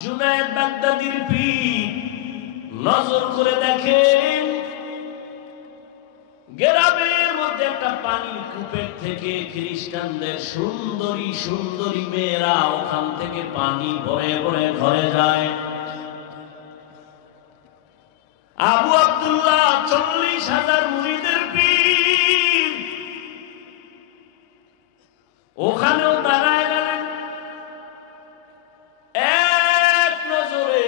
জুনায়েদ বাগদাদীর পীর নজর করে দেখেন গ্রামের মধ্যে একটা পানির কূপের থেকে খ্রিস্টানদের সুন্দরী সুন্দরী মেয়েরা ওখান থেকে পানি ভরে ভরে ঘরে যায়। আবু আব্দুল্লাহ 40,000 মুরিদের পীর ওখানেও দাঁড়ায় গেলেন। এক নজরে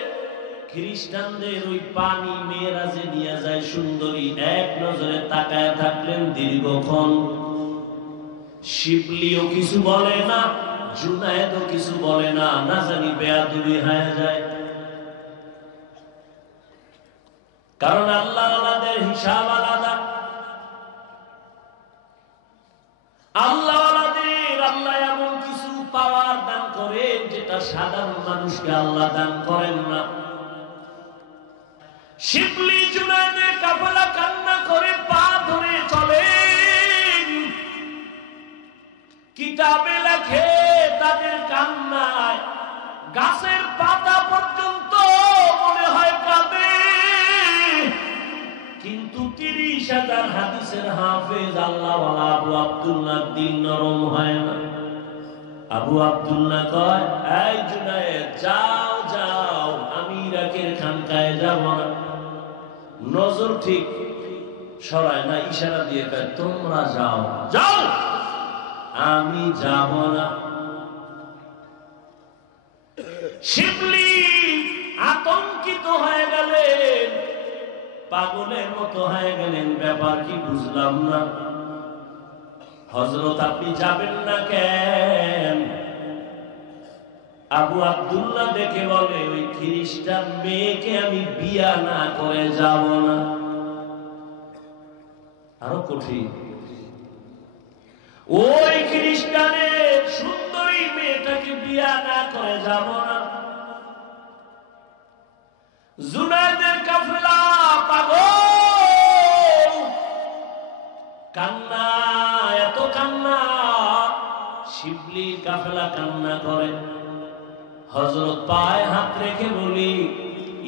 খ্রিস্টানদের ওই পানি মেয়েরা যে নিয়ে যায় সুন্দরী, এক নজরে তাকায় থাকলেন দীর্ঘক্ষণ। শিবলিও কিছু বলে না, জুনায়েদও কিছু বলে না, না জানি বেয়াদবি হয়ে যায়। কারণ আল্লাহ আলাদের হিসাব আলাদা। আল্লাহ এমন কিছু পাওয়ার দান করেন যেটা সাধারণ মানুষকে আল্লাহ দান করেন না। শিবলি জুনায়েদের কাফেলা কান্না করে পা ধরে চলেন। কিতাবে লেখে তাদের কান্নায় গাছের পাতা পর্যন্ত মনে হয় কাঁদে। কিন্তু 30,000 হাদিসের হাফেজ আল্লাহওয়ালা আবু আব্দুল্লাহ দিল নরম হয় না। আবু আব্দুল্লাহ কয়, এই জুনায়েদ যাও যাও, আমি ইরাকের খানকায় যাব না। নজর ঠিক সরায় না, ইশারা দিয়ে কয় তোমরা যাও যাও, আমি যাব না। শিবলি আতঙ্কিত হয়ে গেলেন, পাগলের মতো হয়ে গেলেন। ব্যাপার কি বুঝলাম না। হযরত আপনি যাবেন না কেন? আবু আব্দুল্লাহ দেখে বলে, ওই খ্রিস্টান মেয়েকে আমি বিয়া না করে যাব না। আরো কঠিন, ওই খ্রিস্টানের সুন্দরী মেয়েটাকে বিয়া না করে যাব না। জুনায়েদের কাফেলা পাগল, কান্না, এত কান্না। শিবলির কাফেলা কান্না করে। হযরত পায়ে হাত রেখে বলি,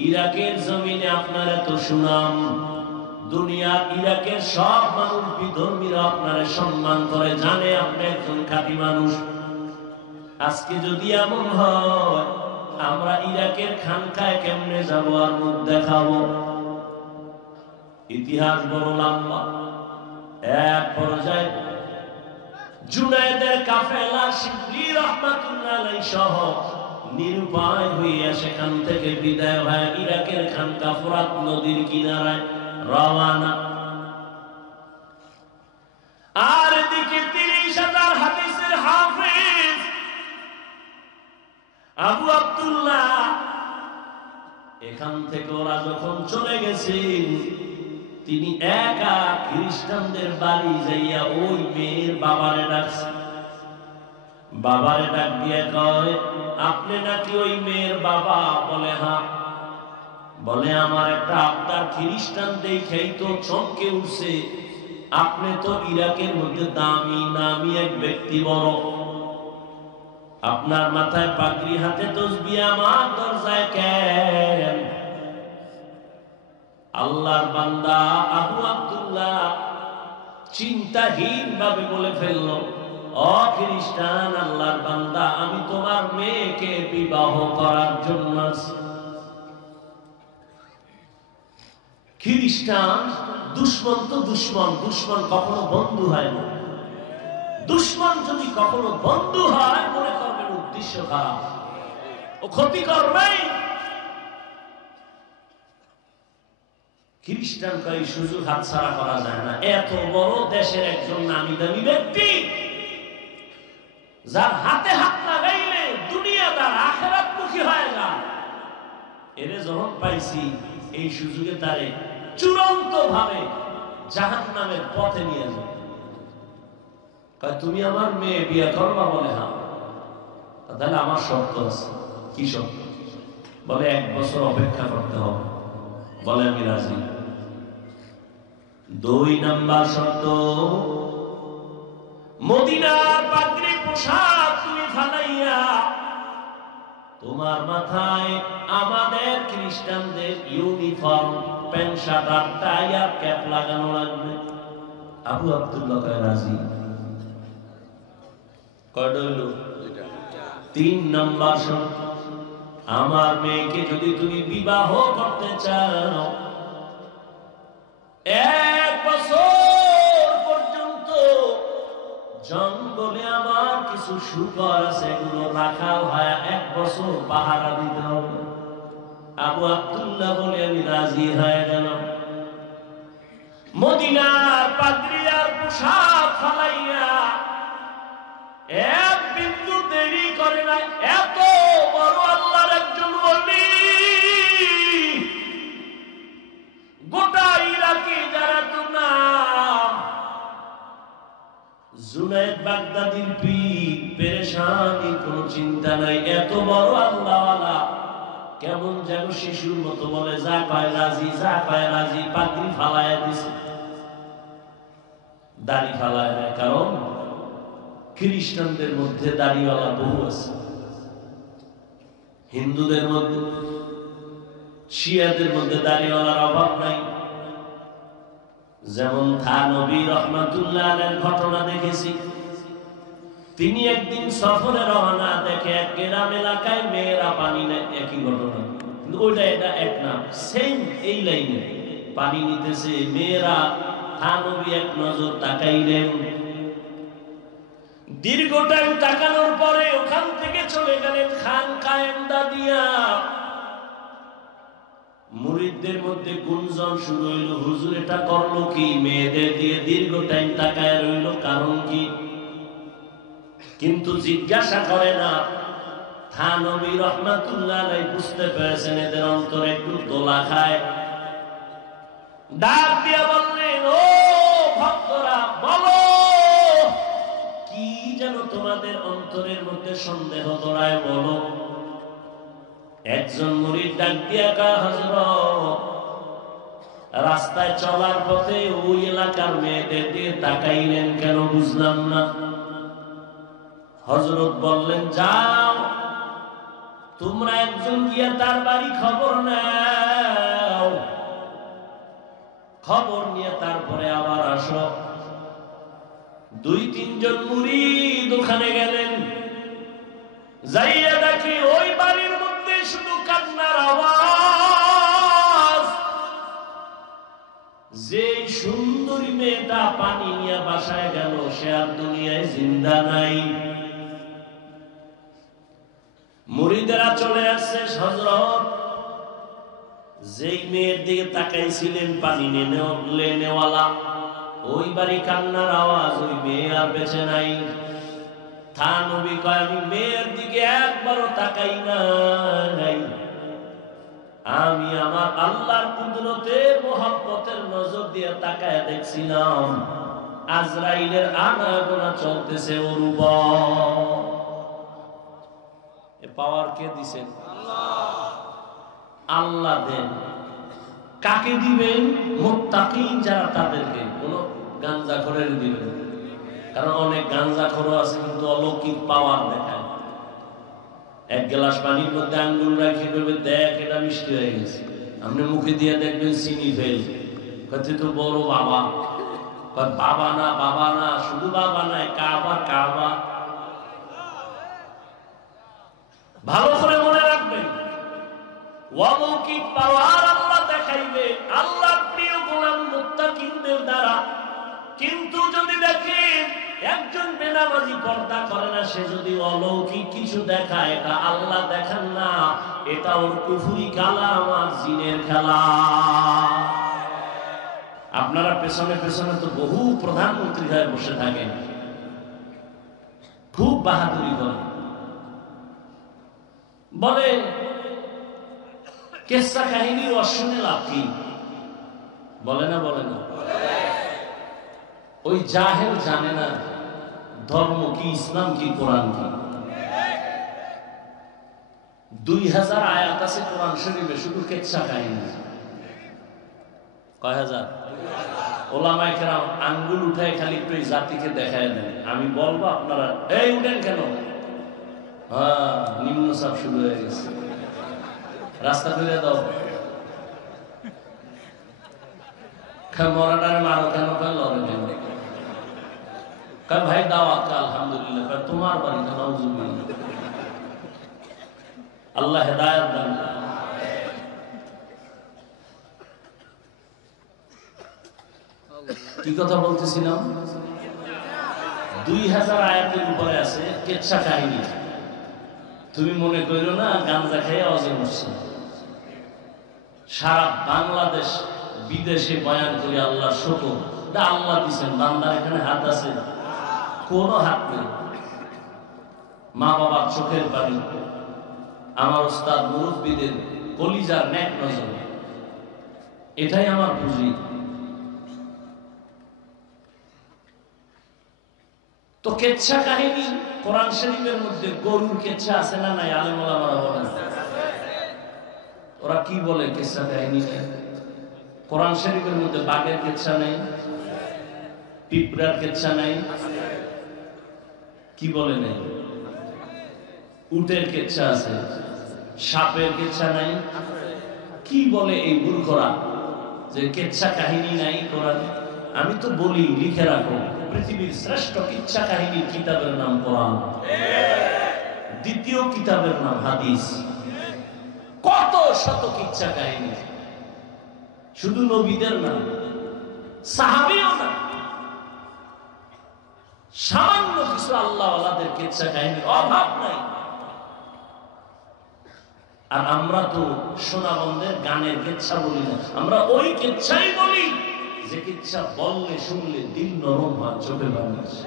ইরাকের জমিনে আপনার এত সুনাম, দুনিয়ার ইরাকের সব মানুষ বিধর্মীরা আপনারে সম্মান করে, জানে আপনি একজন খাঁটি মানুষ। আজকে যদি এমন হয়, আমরা ইরাকের খানকায় কেমনে যাব আর মুখ দেখাবো? ইতিহাস বড় লম্বা। এক পর্যায়ে জুনায়েদের কাফেলা শিবলি রাহমাতুল্লাহ আলাইহি সহ নিরুপায় হইয়া সেখান থেকে বিদায় হয়ে ইরাকের খানকা ফোরাত নদীর কিনারায় রওয়ানা। আর এদিকে 30,000 হাদিসের হাফেজ আবু আব্দুল্লাহ, এখান থেকে ওরা যখন চলে গেছেন, তিনি একা খ্রিস্টানদের বাড়ি যাইয়া ওই মেয়ের বাবারে ডাকছে। বাবারে ডাক দিয়ে কয়, আপনি নাকি ওই মেয়ের বাবা? বলে হ্যাঁ। বলে, আমার একটা আবদার, খ্রিস্টান দেখেই তো চমকে উঠছে, আপনি তো ইরাকের মধ্যে দামি নামি এক ব্যক্তি, বড়, আপনার মাথায় পাগড়ি, হাতে তসবিহ, আমার দরজায় কেন? আল্লাহর বান্দা আবু আব্দুল্লাহ চিন্তাহীন ভাবে বলে ফেলল, ও খ্রিস্টান, আল্লাহর বান্দা, আমি তোমার মেয়েকে বিবাহ করার জন্য। খ্রিস্টান দুশ্মন তো দুশ্মন, দুশ্মন কখনো বন্ধু হয় না। দুশ্মন যদি কখনো বন্ধু হয়, মনে করবেন উদ্দেশ্য খারাপ, ও ক্ষতি করবেই। খ্রিস্টান কই সুযোগ হাতছাড়া করা যায় না। এত বড় দেশের একজন নামি দামি ব্যক্তি, যার হাতে হাত লাগাইলে দুনিয়াদার আখিরাতমুখী হয়ে যায়, এরে যখন পাইছি, এই সুযোগে তারে চূড়ান্ত ভাবে জাহান্নামের পথে নিয়ে যাও। তুমি আমার মেয়ে বিয়ে করবা? বলে হ্যাঁ। তাহলে আমার শর্ত আছে। কি শর্ত? বলে 1 বছর অপেক্ষা করতে হবে। বলে আমি রাজি। 2 নাম্বার শর্ত, মদিনার পাগড়ি পোশাক তুমি ফালাইয়া তোমার মাথায় আমাদের খ্রিস্টানদের ইউনিফর্ম প্যান্ট শার্ট আর টাই আর ক্যাপ লাগানো লাগবে। আবু আব্দুল্লাহ কয় রাজি। কয়টা হইল? 3 নাম্বার শর্ত, আমার মেয়েকে যদি তুমি বিবাহ করতে চাও 1 বছর পর্যন্ত জঙ্গলে আমার কিছু শুকর আছে, এগুলো রাখাল হয় 1 বছর পাহারা দিতে হবে। আবু আব্দুল্লাহ বলে আমি রাজি হয়ে গেলাম। মদিনার পাদ্রিয়ার পোশাক ফালাইয়া এক বিন্দু দেরি করে না, এত বড় আল্লাহর একজন ওলি, গোটা ইরাকে যারা তো নাম, জুনায়েদ বাগদাদির পীর, পেরেশানি কোনো চিন্তা নাই, এত বড় আল্লাহওয়ালা কেমন যেন শিশুর মতো বলে যা পায় রাজি, যা পায় রাজি। পাগড়ি ফালাইয়া দিছে, দাড়ি ফালায় না, কারণ খ্রিস্টানদের মধ্যে দাড়িওয়ালা বহু আছে, হিন্দুদের মধ্যে, শিয়াদের মধ্যে দাড়িওয়ালার অভাব নাই। যেমন থানবী রহমাতুল্লাহ আলাইহির ঘটনা দেখেছি, তিনি একদিন সফরে রওনা, দেখে এক গ্রাম এলাকায় মেয়েরা পানি নেয়, একই ঘটনা, কিন্তু ওইটা এটা এক না, সেম এই লাইনে পানি নিতেছে মেয়েরা। থানবী এক নজর তাকাইলেন, দীর্ঘ টাইম তাকানোর পরে ওখান থেকে চলে গেলেন খানকায়ে ইমদাদিয়া। মুরিদদের মধ্যে গুঞ্জন শুরু হইল, হুজুর এটা করলো কি, মেয়েদের দিয়ে দীর্ঘ টাইম তাকায় রইল, কারণ কি? কিন্তু জিজ্ঞাসা করে না। থানবী রহমাতুল্লাহ আলাইহি বুঝতে পেরেছেন এদের অন্তরে একটু দোলা খায়, ডাক দিয়া বললেন, ও ভক্তরা, বলো কি যেন তোমাদের অন্তরের মধ্যে সন্দেহ দৌড়ায়, বলো। একজন মুরিদ ডাক দিয়া কয়, হযরত, রাস্তায় চলার পথে ওই এলাকার মেয়েদের দিয়ে তাকাইলেন কেন, বুঝলাম না। হযরত বললেন, যাও তোমরা একজন গিয়া তার বাড়ি খবর নাও, খবর নিয়ে তারপরে আবার আসো। 2-3 জন মুরিদ ওখানে গেলেন, যাইয়া দেখি ওই বাড়ির মধ্যে শুধু কান্নার আওয়াজ। যে সুন্দরী মেয়েটা পানি নিয়ে বাসায় গেল, সে আর দুনিয়ায় জিন্দা নাই। মুরিদেরা চলে আসছে, হযরত যেই মেয়ের দিকে তাকাইছিলেন পানি নেওয়ালা, ওই বাড়ি কান্নার আওয়াজ, ওই মেয়ে আর বেঁচে নাই। থানবী কয়, আমি মেয়ের দিকে একবারও তাকাই নাই, আমি আমার আল্লাহর কুদরতের মোহাব্বতের নজর দিয়ে তাকায় দেখছিলাম আজরাইলের আনাগোনা চলতেছে ওর উপর। এ পাওয়ার কে দিছেন? আল্লাহ দেন। কাকে দিবেন? মুত্তাকিন যারা, তাদেরকে। কোন গাঞ্জাখোরের দিবেন, কারণ অনেক গাঞ্জাখোর আছে কিন্তু অলৌকিক পাওয়ার দেখায়। 1 গ্লাস পানির মধ্যে আঙ্গুল রাখি বলবে, দেখ এটা মিষ্টি হয়ে গেছে, আপনি মুখে দিয়ে দেখবেন চিনি ফেল, কত তো বড় বাবা। বাবা না, বাবা না, শুধু বাবা নাই, কাবা, কাবা। ভালো করে মনে রাখবেন, অলৌকিক পাওয়ার আল্লাহ দেখাইবে আল্লাহর প্রিয় গোলাম মুত্তাকিনদের দ্বারা। কিন্তু যদি দেখেন একজন বেনামাজি পর্দা করে না, সে যদি অলৌকিক কিছু দেখায়, এটা আল্লাহ দেখান না, এটা ওর কুফরি কালাম আর জিনের খেলা। আপনারা পেছনে পেছনে তো বহু প্রধানমন্ত্রী হয়ে বসে থাকেন, খুব বাহাদুরি করেন, বলে কেসা কাহিনী অশুনে লাভ কি? বলে না, বলে না? ওই জাহেল জানে না ধর্ম কি, ইসলাম কি, কোরআন কি। 2000 আয়াত আছে কোরআন শরীফে, শুধু কেচ্ছা কাহিনী। কয় হাজার? ওলামায়ে কেরাম আঙ্গুল উঠায় খালি একটু এই জাতিকে দেখায় দেন। আমি বলবো, আপনারা এই উঠেন কেন? হ্যাঁ, নিম্নচাপ শুরু হয়ে গেছে, রাস্তা ফিরে দাও। মরাটার মারো কেন? লড়ে কেন? ভাই দাওয়াত আলহামদুলিল্লাহ, তোমার বাড়িতে নাউজুবিল্লাহ। আল্লাহ হেদায়েত দান। কি কথা বলতেছিলাম? 2000 আয়াতের উপরে আছে কেচ্ছা কাহিনী। তুমি মনে করো না গাঞ্জা খেয়ে অজে মরছে। সারা বাংলাদেশ বিদেশে বয়ান করে আল্লাহ শুকর, আল্লাহ দিচ্ছেন, বান্দার এখানে হাত আছে? কোনো হাত নেই। মা বাবার চোখের পানি, আমার ওস্তাদ মুরব্বীদের কলিজার নেক নজর, এটাই আমার পুঁজি। তো কেচ্ছা কাহিনী কোরআন শরীফের মধ্যে গরুর কেচ্ছা আছে না নাই? আলেম ওলামারা বলেন। ওরা কি বলে কেচ্ছা কাহিনী? কোরআন শরীফের মধ্যে বাঘের কেচ্ছা নেই, পিঁপড়ার কেচ্ছা নাই, কি বলে নেই? উটের কেচ্ছা আছে, সাপের কেচ্ছা নাই। কি বলে এই মূর্খরা যে কেচ্ছা কাহিনী নাই কোরআনে? আমি তো বলি লিখে রাখো, পৃথিবীর শ্রেষ্ঠ কিচ্ছা কাহিনীর কিতাবের নাম কোরআন, দ্বিতীয় কিতাবের নাম হাদিস। কত শত কিচ্ছা কাহিনী, শুধু নবীদের না, সাহাবীও না, সামান্য কিছু আল্লাহওয়ালাদের কিচ্ছা কাহিনীর অভাব নাই। আর আমরা তো সোনাবন্ধের গানের কিচ্ছা বলি না, আমরা ওই কিচ্ছাই বলি যে কিচ্ছা বললে শুনলে দিল নরম হয়, চোখে পানি আসে।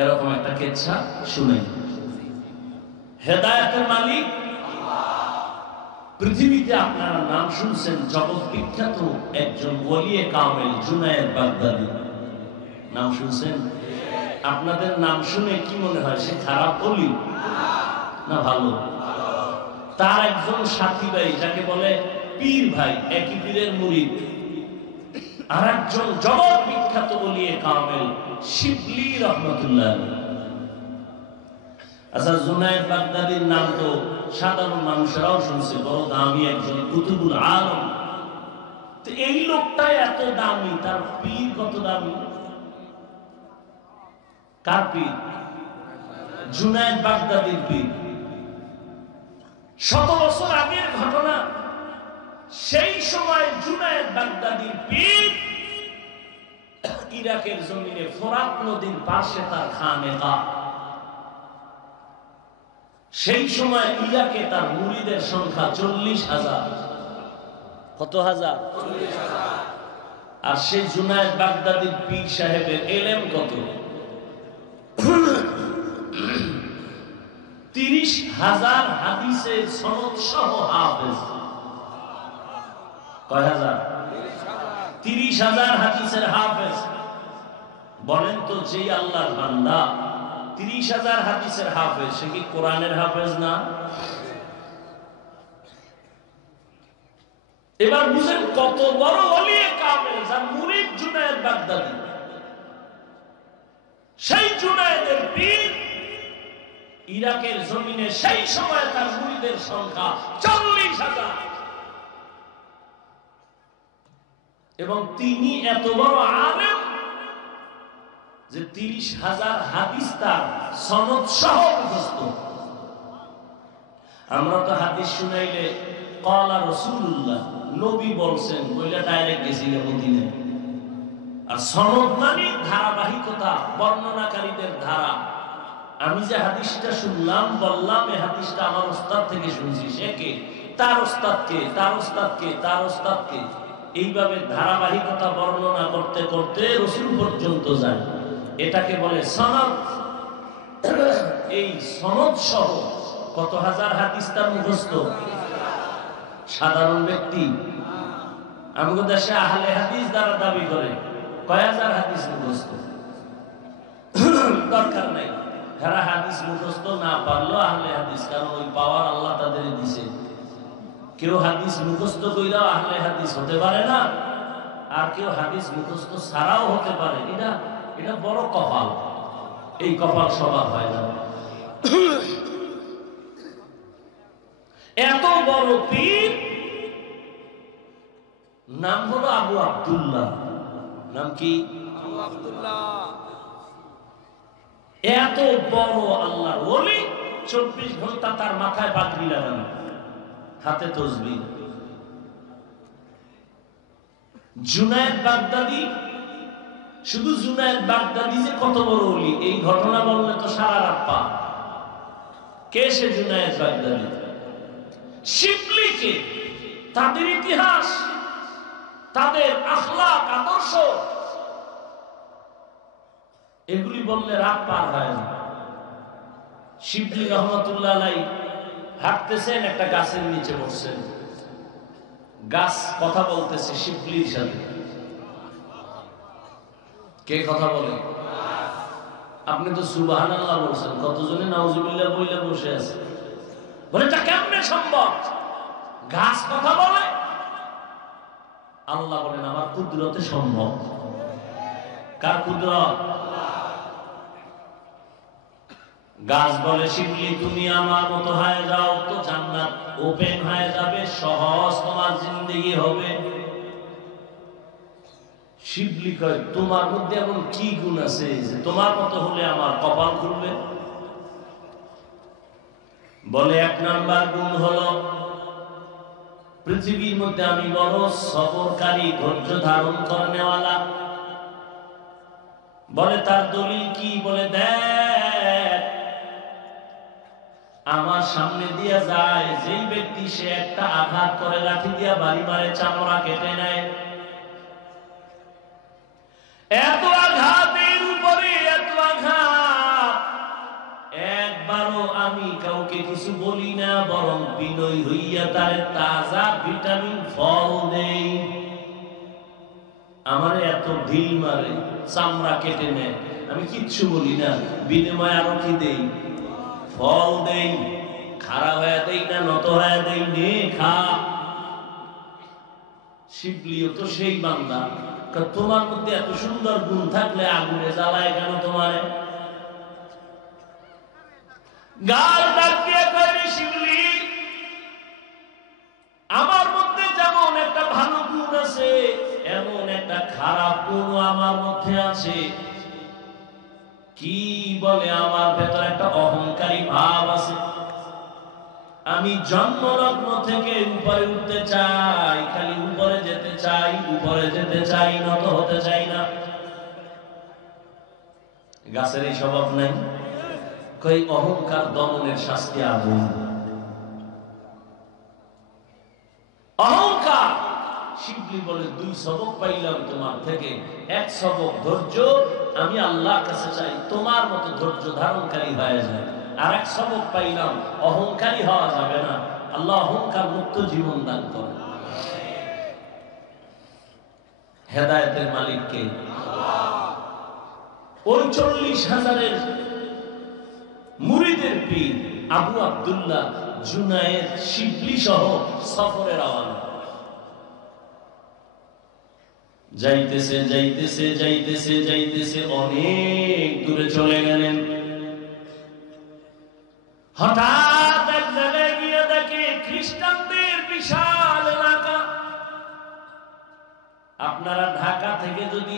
এরকম একটা কিচ্ছা শুনে। হেদায়েতের মালিক পৃথিবীতে আপনারা নাম শুনছেন, জগৎ বিখ্যাত একজন ওলিয়ে কামেল জুনায়েদ বাগদাদী, নাম শুনছেন? আপনাদের নাম শুনে কি মনে হয় সে খারাপ ওলি না ভালো? তার একজন সাথী ভাই যাকে বলে পীর ভাই, একই পীরের মুরিদ, আর একজন জগৎ বিখ্যাত ওলিয়ে কামেল শিবলি রহমতুল্লাহ। আচ্ছা, জুনায়েদ বাগদাদীর নাম তো সাধারণ মানুষেরাও শুনছে, বড় দামি একজন কুতুবুল আলম। তো এই লোকটা এত দামি, তার পীর কত দামি? কার পীর? জুনায়েদ বাগদাদীর পীর। 100 বছর আগের ঘটনা। সেই সময় জুনায়েদ বাগদাদীর পীর ইরাকের জমিনে ফোরাত নদীর পাশে তার খানেকা। সেই সময় ইরাকে তার মুরিদের সংখ্যা 40,000। কত হাজার? 40,000। আর সেই জুনায়েদ বাগদাদীর পীর সাহেবের এলেম কত? 30,000 হাদিসের সনদ সহ হাফেজ। কয় হাজার? 30,000 হাদিসের হাফেজ। বলেন তো, যে আল্লাহর বান্দা 30,000 হাদিসের হাফেজ, সে কি কোরআনের হাফেজ না? এবার বুঝেন কত বড় ওলিয়ে কামেল, যার মুরিদ জুনায়েদ বাগদাদী। সেই জুনায়েদের পীর ইরাকের জমিনে সেই সময় তার মুরিদের সংখ্যা 40,000। এবং তিনি এত বড় আলেম যে 30,000 হাদিস তার সনদ সহ মুখস্থ। আমরা তো হাদিস শুনাইলে ক্বালা রাসূলুল্লাহ, নবী বলছেন বলে ডাইরেক্ট গেছি মদিনায়। আর সনদ মানে ধারাবাহিকতা, বর্ণনাকারীদের ধারা। আমি যে হাদিসটা শুনলাম, বললাম এই হাদিসটা আমার ওস্তাদ থেকে শুনছি, সে কে? তার ওস্তাদকে, তার ওস্তাদকে, তার ওস্তাদকে, এইভাবে ধারাবাহিকতা বর্ণনা করতে করতে রাসূল পর্যন্ত যায়। এটাকে বলে সনদ। এই সনদ সহ কত হাজার হাদিস তার মুখস্থ। সাধারণ ব্যক্তি আমাদের দেশে আহলে হাদিস দ্বারা দাবি করে কয় হাজার হাদিস মুখস্থ। দরকার নাই, যারা হাদিস মুখস্থ না পারলো আহলে হাদিস, কারণ ওই পাওয়ার আল্লাহ তাদের দিছে। কেউ হাদিস মুখস্থ কইরাও আহলে হাদিস হতে পারে না, আর কেউ হাদিস মুখস্থ ছাড়াও হতে পারে। এটা বড় কপাল। এই কপাল সবার হয় না। এত বড় পীর, নাম হলো আবু আব্দুল্লাহ। নাম কি? আবু আব্দুল্লাহ। এত বড় আল্লাহর ওলি, 24 ঘন্টা তার মাথায় পাগড়ি লাগানো, হাতে তসবিহ। জুনায়েদ বাগদাদি, শুধু জুনায়েদ বাগদাদি যে কত বড় ওলি, এই ঘটনা বললে তো সারা রাত পা। কে সে জুনায়েদ বাগদাদি? শিবলিকে, তাদের ইতিহাস, তাদের আখলাক, আদর্শ, এগুলি বললে রাত পার হয় না। শিবলি রহমতুল্লাহ আলাইহি হাঁটতেছেন, একটা গাছের নিচে বসছেন, গাছ কথা বলতেছে শিবলির সাথে। কে কথা বলে? আপনি তো সুবহানাল্লাহ বলছেন, কতজনে নাউজুবিল্লাহ বইলে বসে আছে। বলে এটা কেমনে সম্ভব? গাছ কথা বলে? আল্লাহ বলেন আমার কুদরতে সম্ভব। কার কুদরত? গাছ বলে শিবলি তুমি আমার মতো হয়ে যাও তো জান্নাত ওপেন হয়ে যাবে, সহজ তোমার জিন্দেগি হবে। শিবলি কয় তোমার মধ্যে এমন কি গুণ আছে যে তোমার মতো হলে আমার কপাল খুলবে? বলে 1 নাম্বার গুণ হলো পৃথিবীর মধ্যে আমি বড় সবরকারী, ধৈর্য ধারণ করেনেওয়ালা। বলে তার দলিল কি? বলে দেখ, আমার সামনে দিয়ে যায় যেই ব্যক্তি, সে একটা আঘাত করে লাঠি দিয়া বাড়ি মারে, চামড়া কেটে নেয়। এত আঘাতের উপরে এত আঘাত, একবারও আমি কাউকে কিছু বলি না, বরং বিনয় হইয়া তার তাজা ভিটামিন ফল দেই। আমার এত ঢিল মারে, চামড়া কেটে নেয়, আমি কিচ্ছু বলি না, বিনিময় আরো কি দেই? ফল দেই। খারাপ হয়ে দেই না, নত হয়ে দেই, নে খা। শিবলিও তো সেই বান্দা। তোমার মধ্যে এত সুন্দর গুণ থাকলে আগুনে জ্বালায় কেন তোমারে? গাল ডাক দিয়ে কয় শিবলি, আমার মধ্যে যেমন একটা ভালো গুণ আছে, এমন একটা খারাপ গুণ আমার মধ্যে আছে। কি বলে? আমার ভেতর একটা অহংকারী ভাব আছে। আমি জন্মলগ্ন থেকে উপরে উঠতে চাই, খালি উপরে যেতে চাই, উপরে যেতে চাই, নত হতে চাই না। গাছের এই স্বভাব নাই? কই অহংকার দমনের শাস্তি আগুন। অহংকার। শিবলি বলে 2 সবক পাইলাম তোমার থেকে। 1 সবক ধৈর্য, আমি আল্লাহর কাছে চাই তোমার মতো ধৈর্য ধারণকারী হয়ে যায়। আর 1 সবক পাইলাম, অহংকারী হওয়া যাবে না। আল্লাহ অহংকার মুক্ত জীবন দান করে। হেদায়েতের মালিক কে? ওই 40,000-এর মুরিদের পীর আবু আব্দুল্লাহ জুনায়েদ শিবলি সহ সফরে রওনা। যাইতেছে যাইতেছে যাইতেছে যাইতেছে, অনেক দূরে চলে গেলেন। হঠাৎ এক জায়গায় গিয়ে দেখে খ্রিস্টানদের বিশাল এলাকা। আপনারা ঢাকা থেকে যদি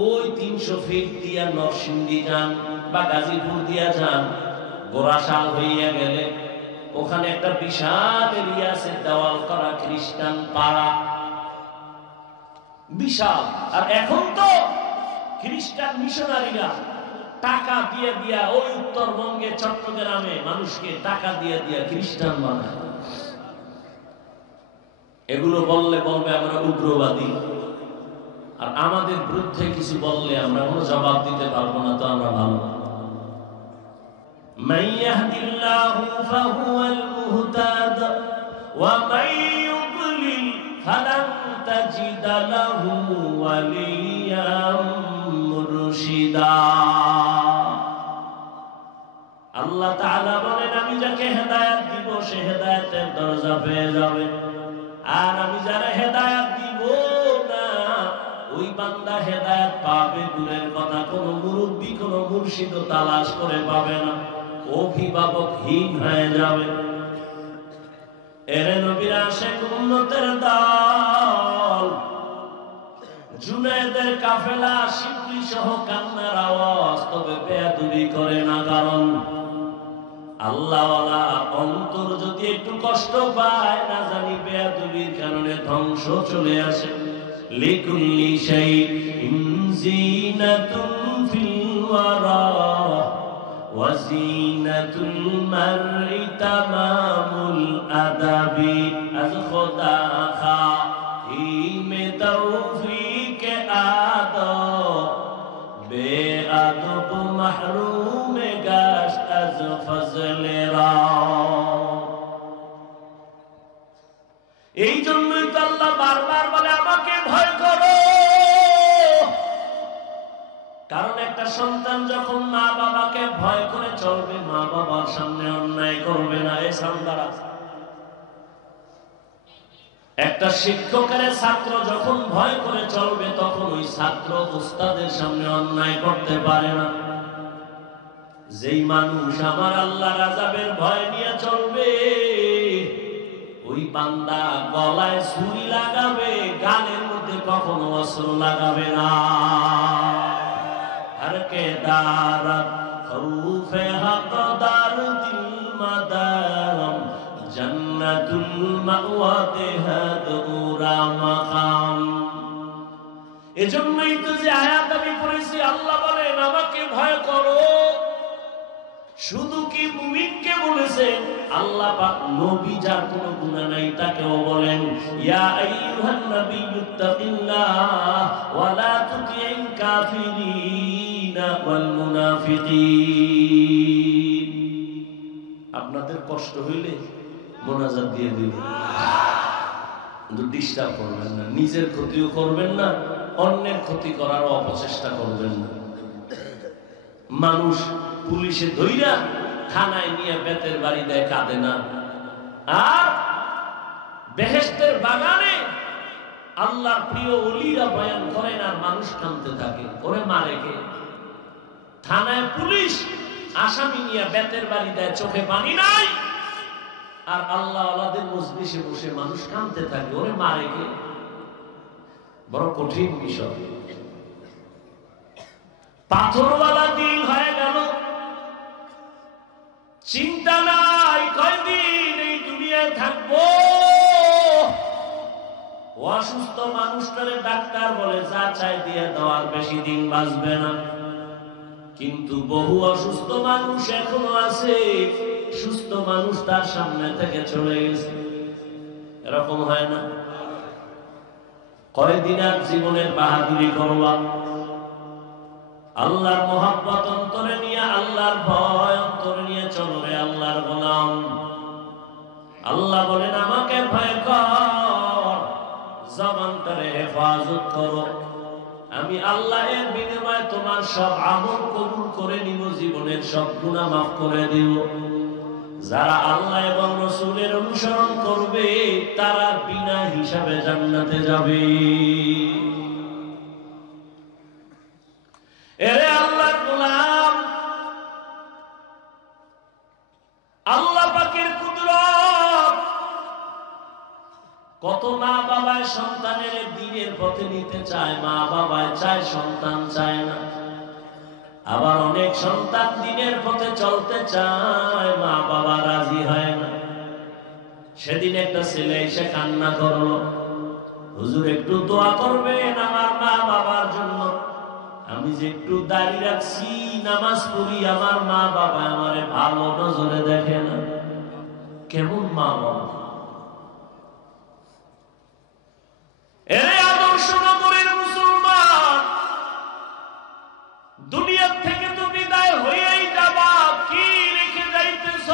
ওই 300 ফিট দিয়া নরসিংদী যান বা গাজীপুর দিয়া যান, গোরাশাল হইয়া গেলে ওখানে একটা বিশাল এরিয়া আছে, দেওয়াল করা খ্রিস্টান পাড়া, বিশাল। আর এখন তো খ্রিস্টান মিশনারিরা টাকা দিয়ে দিয়া ওই উত্তরবঙ্গে চট্টগ্রামে মানুষকে টাকা দিয়ে দিয়া খ্রিস্টান বানায়। এগুলো বললে বলবে আমরা উগ্রবাদী, আর আমাদের বিরুদ্ধে কিছু বললে আমরা কোনো জবাব দিতে পারবো না, তো আমরা ভালো। মান ইয়াহদিল্লাহু ফাহুয়াল মুহতাদ ওয়া মান ইউদ্লিল ফালান তাজিদা লাহু ওয়ালিয়াম মুরশিদা। আল্লাহ তাআলা বলেন আমি যাকে হেদায়েত দিব সে হেদায়েতের দরজা পেয়ে যাবে, আর আমি যারা হেদায়েত দিব না ওই বান্দা হেদায়েত পাবে দূরের কথা, কোন মুরব্বী কোন মুর্শিদ তালাশ করে পাবে না, অভিভাবকহীন হয়ে যাবে। এরে নবীর আশিক উম্মতের দল, জুনায়েদের কাফেলা, শিবলি সহ কান্নার আওয়াজ, তবে বেয়াদবি করে না, কারণ আল্লাহওয়ালা অন্তর যদি একটু কষ্ট পায়, না জানি বেয়াদবির কারণে ধ্বংস চলে আসে। লিকুল্লি শাইইন জিনাতুন ফিল ওয়ারা ওয়া জিনাতুল মারই তামামুল আদাবি। আজ খোদা খাইমে তৌফিক আদব, বেআদব মাহরুম গাশ আজ ফজলে রা। এই জন্যই তো আল্লাহ বারবার বলে আমাকে ভয় করো। কারণ একটা সন্তান যখন মা বাবাকে ভয় করে চলবে, মা বাবার সামনে অন্যায় করবে না, এই সন্তান। একটা শিক্ষকের ছাত্র যখন ভয় করে চলবে, তখন ওই ছাত্র উস্তাদের সামনে অন্যায় করতে পারে না। যেই মানুষ আমার আল্লাহর আযাবের ভয় নিয়ে চলবে, ওই বান্দা গলায় ছুরি লাগাবে, গালের মধ্যে কখনো অস্ত্র লাগাবে না। হর কে দারত খৌফে হকদার দিল মাদাম, জান্নাতুল মাওয়াতে হাদুরা মাকাম। এজন্যই তো যে আয়াত আমি পড়েছি, আল্লাহ বলেন আমাকে ভয় করো। শুধু কি মুমিনকে বলেছেন? আল্লাহ পাক নবী যার কোনো গুনাহ নাই তাকেও বলেন, ইয়া আইয়ুহান নাবিয়্যুত্তাকিল্লাহ ওয়া লা তুতি'ল কাফিরিনা ওয়াল মুনাফিকিন। আপনাদের কষ্ট হইলে মোনাজাত দিয়ে দিবেন, কিন্তু ডিস্টার্ব করবেন না, নিজের ক্ষতিও করবেন না, অন্যের ক্ষতি করার অপচেষ্টা করবেন না। মানুষ পুলিশে ধইরা থানায় নিয়ে বেতের বাড়ি দেয়, কাঁদে না। আর বেহেশতের বাগানে আল্লাহর প্রিয় ওলিরা বয়ান করেন আর মানুষ কাঁদতে থাকে, ওরে মারে কে? থানায় পুলিশ আসামি নিয়ে বেতের বাড়ি দেয়, চোখে পানি নাই, আর আল্লাহ আল্লাহদের মজলিসে বসে মানুষ কাঁদতে থাকে, ওরে মারে কে? বড় কঠিন বিষয়। পাথরওয়ালা দিল হয়ে গেল, চিন্তা নাই কয়দিন এই দুনিয়ায় থাকবো। অসুস্থ মানুষটারে ডাক্তার বলে যা চাই দিয়ে দেওয়ার, বেশি দিন বাঁচবে না। কিন্তু বহু অসুস্থ মানুষ এখনো আছে, সুস্থ মানুষ তার সামনে থেকে চলে গেছে। এরকম হয় না? কয়দিন আর জীবনের বাহাদুরি করবা? আল্লাহর মোহাব্বত অন্তরে নিয়ে, আল্লাহর ভয় অন্তরে নিয়ে চলো রে আল্লাহর গোলাম। আল্লাহ বলেন আমাকে ভয় কর, জবানটারে হেফাজত করো। আমি আল্লাহ এর বিনিময়ে তোমার সব আমল কবুল করে নিব, জীবনের সব গুনাহ মাফ করে দিব। যারা আল্লাহ এবং রাসূলের অনুসরণ করবে, তারা বিনা হিসাবে জান্নাতে যাবে। এরে আল্লাহর গোলাম, আল্লাহ পাকের কুদরত। কত মা বাবায় সন্তানের দ্বীনের পথে নিতে চায়, মা বাবায় চায়, সন্তান চায় না। আবার অনেক সন্তান দ্বীনের পথে চলতে চায়, মা বাবা রাজি হয় না। সেদিন একটা ছেলে এসে কান্না করলো, হুজুর একটু দোয়া করবেন আমার মা বাবার জন্য। আমি যে একটু দাঁড়িয়ে রাখছি, নামাজ পড়ি, আমার মা বাবা আমারে ভালো নজরে দেখে না। কেমন মা বাবা? এরে আদর্শ নগরের মুসলমান, দুনিয়া থেকে তো বিদায় হয়েই যাবা, কি রেখে যাইতেছ?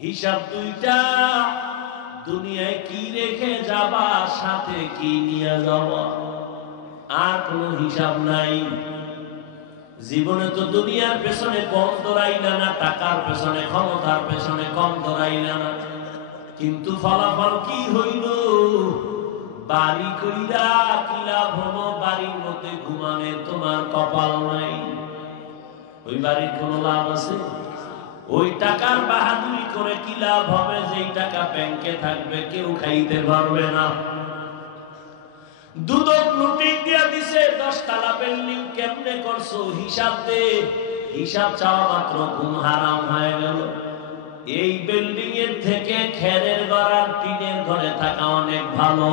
হিসাব দুইটা, দুনিয়ায় কি রেখে যাবা, সাথে কি নিয়ে যাবা, আর কোনো হিসাব নাই। জীবনে তো দুনিয়ার পেছনে কম দৌড়াইলা না, টাকার পেছনে, ক্ষমতার পেছনে কম দৌড়াইলা না, কিন্তু ফলাফল কি হইল? বাড়ি কইরা কি লাভ হলো? বাড়ির মধ্যে ঘুমানে তোমার কপাল নাই, ওই বাড়ির কোনো লাভ আছে? ওই টাকার বাহাদুরি করে কি লাভ হবে? যেই টাকা ব্যাংকে থাকবে কেউ খাইতে পারবে না। দুদক নোটিশ দিয়া দিছে 10 তলা বিল্ডিং কেমনে করছো হিসাব দে। হিসাব চাওয়া মাত্র ঘুম হারাম হয়ে গেল। এই বিল্ডিং এর থেকে খেরের ঘর আর টিনের ঘরে থাকা অনেক ভালো।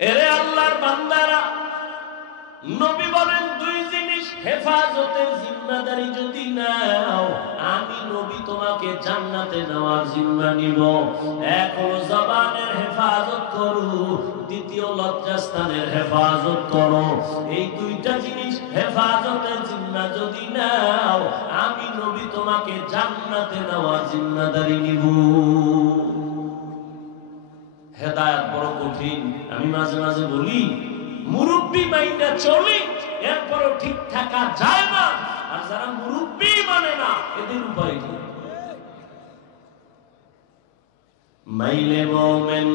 এরে আল্লাহর বান্দারা, নবী বলেন দুই জিনিস হেফাজতের জিম্মাদারি যদি নাও, আমি নবী তোমাকে জান্নাতে নেওয়ার জিম্মা নিব। এক হলো জবানের হেফাজত করো, দ্বিতীয় লজ্জাস্থানের হেফাজত করো। এই দুইটা জিনিস হেফাজতের জিম্মা যদি নাও, আমি নবী তোমাকে জান্নাতে নেওয়ার জিম্মাদারি নিব। হেদায়েত বড় কঠিন। আমি মাঝে মাঝে বলি, মুরব্বী মাইনা চলি, এরপরও ঠিক থাকা যায় না। আর যারা মুরব্বী মানে না, এদের উপায় কি? মাইলে মোমেন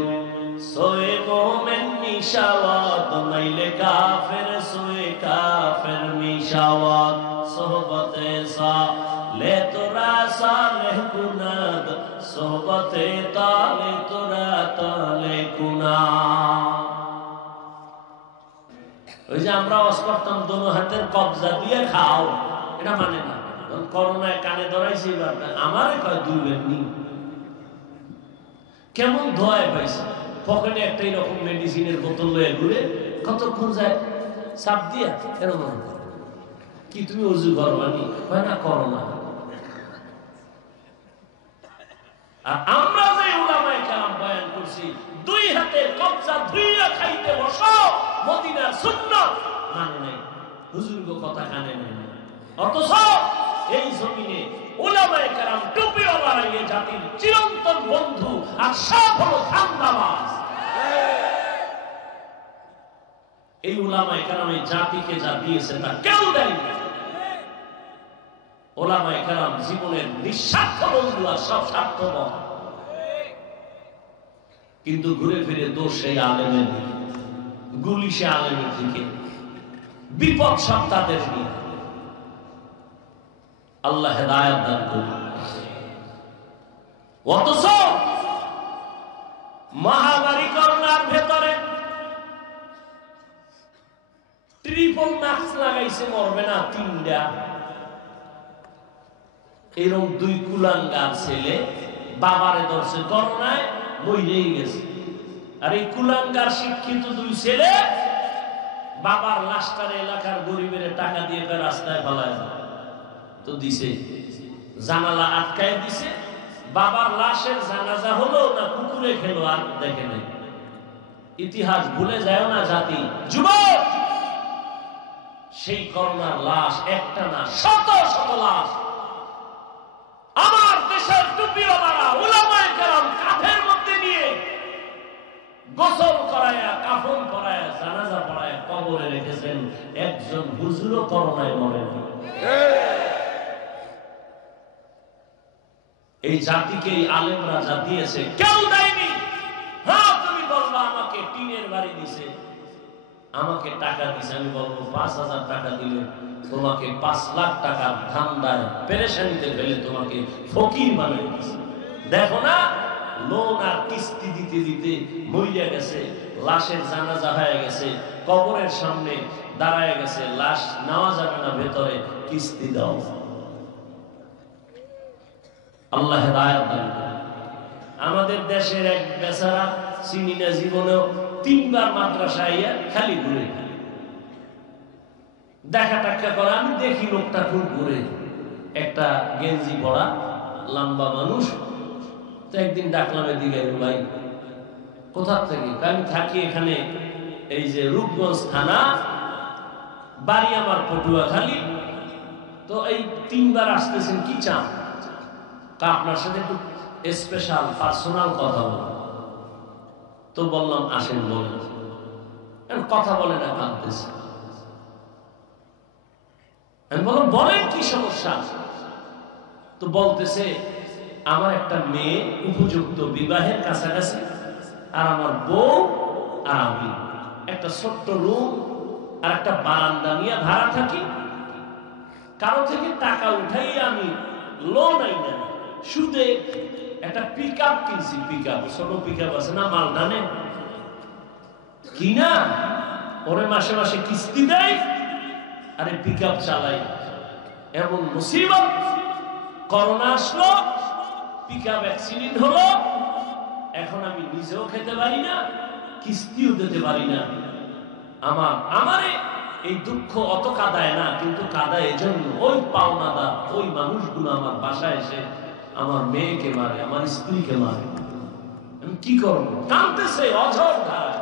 সোয়ে মোমেন মিশাওয়াত, মাইলে কাফের সোয়ে কাফের মিশাওয়াত। সোহবতে সালে তোরা সালেহ কুনাদ, সোহবতে তালে তোরা তালে কুনাদ। ওই যে আমরা ওয়াজ করতাম দোনো হাতের কবজা দিয়ে খাও, এটা মানে না। করোনায় কানে ধরাইছে, আমারে কয় দুই বেনি কেমন ধোয়ায় পাইছে, পকেটে একটা এরকম মেডিসিনের বোতল লয়ে ঘুরে কতক্ষণ যায় চাপ দিয়া এরকম। কি তুমি অজু করবানি? হয় না, করোনা। আর আমরা যে উলামায়ে কেরাম বয়ান করছি, দুই হাতে কবজা ধুইয়া খাইতে বসো, মদিনার সুন্নাত মানে নাই, হুজুরগো কথা কানে নেই। অথচ এই জমিনে উলামায়ে কেরাম টুপিওয়ালা এই জাতির চিরন্তন বন্ধু, আর সব হলো ধান্দাবাজ। এই উলামায়ে কেরাম এই জাতিকে যা দিয়েছে তা কেউ দেয়নি। উলামায়ে কেরাম জীবনের নিঃস্বার্থ বন্ধু, আর সব স্বার্থপর। কিন্তু ঘুরে ফিরে দোষ সেই আলেমের দিকে, গুলি সে আলেমের দিকে, বিপদ সব তাদের নিয়ে। আল্লাহ হেদায়েত দান করুন। অথচ মহামারী করোনার ভেতরে ট্রিপল মাস্ক লাগাইছে, মরবে না 3টা। এরকম 2 কুলাঙ্গার ছেলে বাবারে ধরছে করোনায়, মরেই গেছে। আর এই কুলাঙ্গার শিক্ষিত 2 ছেলে বাবার লাশটারে এলাকার গরিবের টাকা দিয়ে রাস্তায় ফেলায় তো দিছে, জানালা আটকায় দিছে। বাবার লাশের জানাজা হলো না কুকুরে খেলো, আর দেখে নাই। ইতিহাস ভুলে যায় না জাতি। যুবক, সেই করোনার লাশ একটা না, শত শত লাশ আমার দেশের টুপিওয়ালারা উলামায়ে কেরাম কাঁধের মধ্যে নিয়ে গোসল করায়া, কাফন পরায়া, জানাজা পড়ায়া কবরে রেখেছেন। একজন হুজুরও করোনায় মরেনি। এই জাতিকে এই আলেমরা যা দিয়েছে কেউ দেয়নি। হ্যাঁ, তুমি বলবা আমাকে টিনের বাড়ি দিছে, আমাকে টাকা দিছে। আমি বলবো 5,000 টাকা দিলে তোমাকে 5 লাখ টাকার ধান্দায় পেরেশানিতে ফেলে তোমাকে ফকির বানিয়ে দিছে। দেখো না, লোন আর কিস্তি দিতে দিতে মরিয়া গেছে, লাশের জানাজা হয়ে গেছে, কবরের সামনে দাঁড়ায় গেছে, লাশ নেওয়া যাবে না ভেতরে, কিস্তি দাও। আল্লাহ হেদায়েত দান করুন। আমাদের দেশের এক বেচারা চিনি না, জীবনেও 3 বার মাদ্রাসায় খালি ঘুরে দেখা টাক্কা করে। আমি দেখি লোকটা খুব ঘুরে, একটা গেঞ্জি পরা লম্বা মানুষ। তো একদিন ডাকলাম এদিকে, ভাই কোথা থেকে? আমি থাকি এখানে, এই যে রূপগঞ্জ থানা, বাড়ি আমার পটুয়াখালী। তো এই 3 বার আসতেছেন, কি চান? আপনার সাথে একটু স্পেশাল পার্সোনাল কথা বলবো। তো বললাম আসেন, বলেন। কথা বলে না, কাঁদতেছে। আমি বললাম বলেন কি সমস্যা? তো বলতেছে আমার একটা মেয়ে উপযুক্ত বিবাহের কাছাকাছি, আর আমার বউ আর আমি একটা ছোট্ট রুম আর একটা বারান্দা নিয়ে ভাড়া থাকি। কারো থেকে টাকা উঠাই আমি লোন আই না, সুদে একটা পিক আপ কিনছি। পিক আপ, ছোট পিক আপ আছে না মালদানে, কিনা ওরে মাসে মাসে কিস্তি দেয়, আরে পিক আপ চালাই। এমন মুসিবত, করোনা আসলো, পিক আপ অ্যাক্সিডেন্ট হলো, এখন আমি নিজেও খেতে পারি না, কিস্তিও দিতে পারি না। আমারে এই দুঃখ অত কাঁদায় না, কিন্তু কাঁদায় এজন্য ওই পাওনাদার ওই মানুষগুলো আমার বাসায় এসে আমার মেয়েকে মারে, আমার স্ত্রীকে মারে। আমি কি করবো? কাঁদতেছে অঝর ধারায়।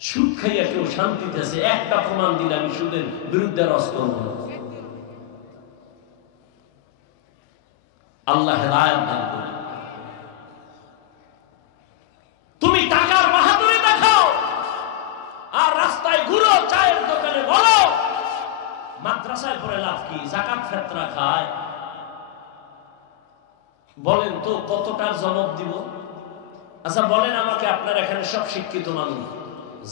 সুদ খাইয়া কেউ শান্তিতেছে, একটা প্রমাণ দিলে আমি সুদের বিরুদ্ধে রস করব। আল্লাহ হেদায়েত দান করুন। তুমি টাকার বাহাদুরি দেখাও আর রাস্তায় ঘুরো, চায়ের দোকানে বলো, মাদ্রাসায় পড়ে লাভ কি? যাকাত ফেতরা খায়। বলেন তো কতটার জবাব দিব? আচ্ছা বলেন আমাকে, আপনার এখানে সব শিক্ষিত মানুষ,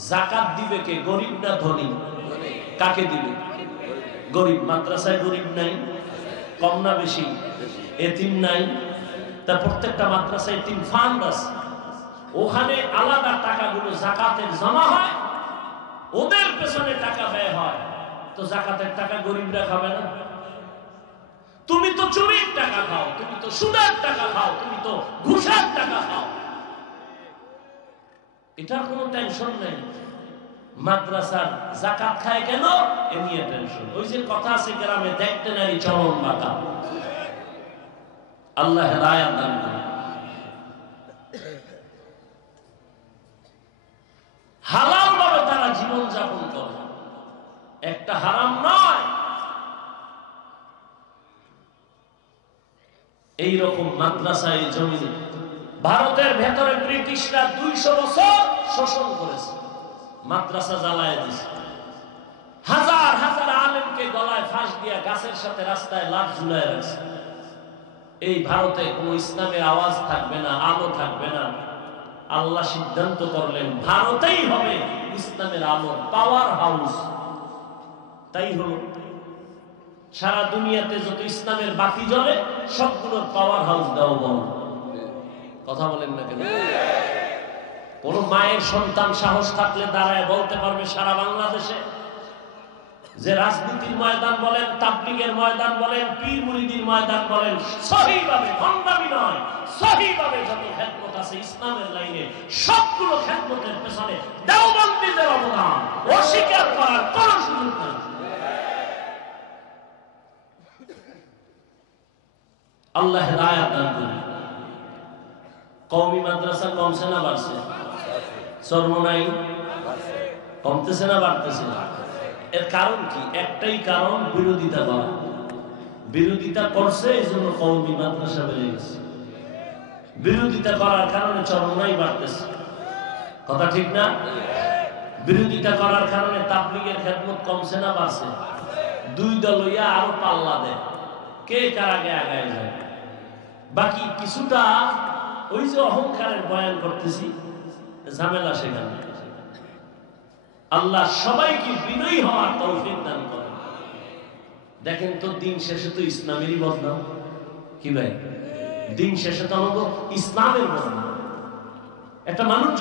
যাকাত দিবে কে? গরিব না ধনী? কাকে দিবে? গরিব। মাদ্রাসায় গরিব নাই? কম না বেশি? এতিম নাই? তা প্রত্যেকটা মাদ্রাসায় এতিম ফান্ড আছে, ওখানে আলাদা টাকাগুলো যাকাতের জমা হয়, ওদের পেছনে টাকা ব্যয় হয়। তো যাকাতের টাকা গরিবরা খাবে না? তুমি তো চুরির টাকা খাও, তুমি তো সুদের টাকা খাও, তুমি তো ঘুষের টাকা খাও। এটার কোনো টেনশন নেই। মাদ্রাসার যাকাত খায় কেন, এ নিয়ে টেনশন। ওই যে কথা আছে গ্রামে, দেখতে নারী চরণ বাঁকা। আল্লাহ হেদায়েত দান করুন। হালাল ভাবে তারা জীবন যাপন করে, একটা হারাম নয়। এইরকম মাদ্রাসায় জমিনে ভারতের ভেতরে ব্রিটিশরা 200 বছর শোষণ করেছে, মাদ্রাসা জ্বালায় দিছে, হাজার হাজার আলেমকে গলায় ফাঁস দিয়া গাছের সাথে রাস্তায় লাশ ঝুলায় রাখছে। এই ভারতে কোনো ইসলামের আওয়াজ থাকবে না, আলো থাকবে না। আল্লাহ সিদ্ধান্ত করলেন ভারতেই হবে ইসলামের আলো, পাওয়ার হাউস। তাই হলো, সারা দুনিয়াতে যত ইসলামের বাতি জ্বলে সবগুলোর পাওয়ার হাউস দাও বন্ধ। কথা বলেন না কেন? কোন মায়ের সন্তান সাহস থাকলে দাঁড়ায় বলতে পারবে সারা বাংলাদেশে যে রাজনীতির ময়দান বলেন, তাবলীগের ময়দান বলেন, পীর মুরিদির ময়দান বলেন, সহিভাবে, ভণ্ডামি নয়, সহিভাবে যত খেদমত আছে ইসলামের লাইনে, সবগুলো খেদমতের পেছনে দেওবন্দীদের অবদান অস্বীকার করার কোন সুযোগ নেই। আল্লাহ হেদায়েত দান করুন। কওমি মাদ্রাসা কমছে না বাড়ছে? চরমনাই কমতেছে না বাড়তেছে? এর কারণ কি? একটাই কারণ, বিরোধিতা করা। বিরোধিতা করছে এই জন্য কওমি মাদ্রাসা বেড়ে গেছে। বিরোধিতা করার কারণে চরমনাই বাড়তেছে। কথা ঠিক না? বিরোধিতা করার কারণে তাবলীগের খেদমত কমছে না বাড়ছে? দুই দল হইয়া আরো পাল্লা দেয়, কে কার আগে আগায় যায়। বাকি কিছুটা ওই যে অহংকারের বয়ান করতেছি, ঝামেলা সেখানে। আল্লাহ সবাইকে বিনয়ী হওয়ার তৌফিক দান করেন। দেখেন তো, দিন শেষে তো ইসলামেরই বদনাম। কি ভাই, দিন শেষে তো আমাদের ইসলামের বদনাম। একটা মানুষ